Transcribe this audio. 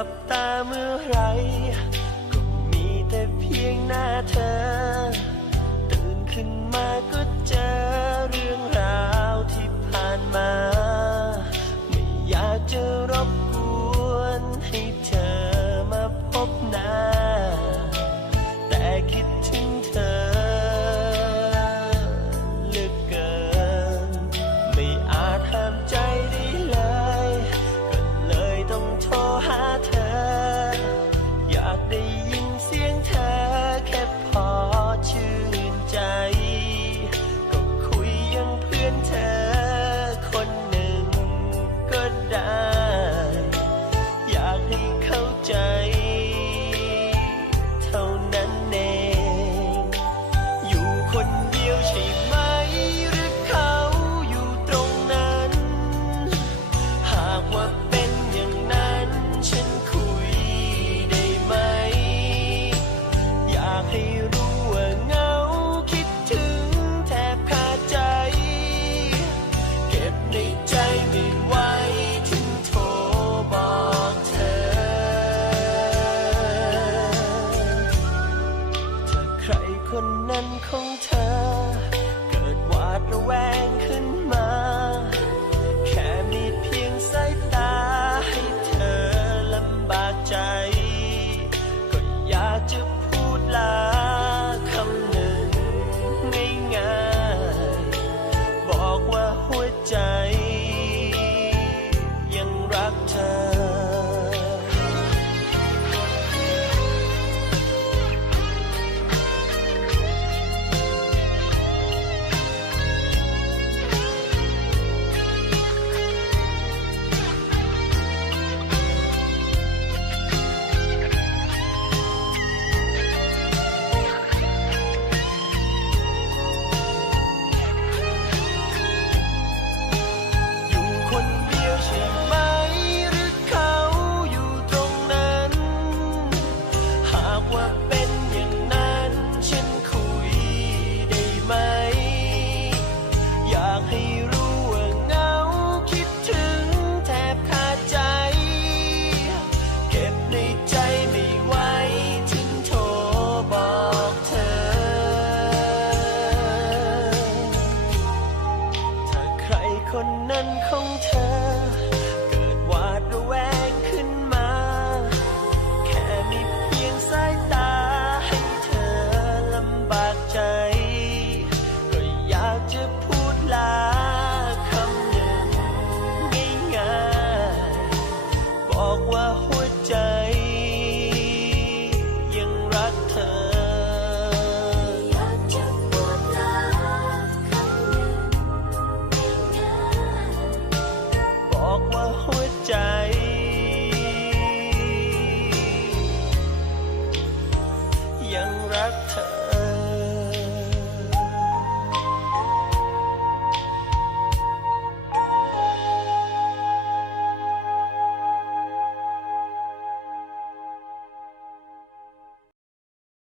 ลับตาเมื่อไร ก็มีแต่เพียงหน้าเธอ คนนั้นของเธอ เกิดหวาดระแวงขึ้นมา แค่มีเพียงสายตาให้เธอลำบากใจ ก็อยากจะ บอกว่าหัวใจ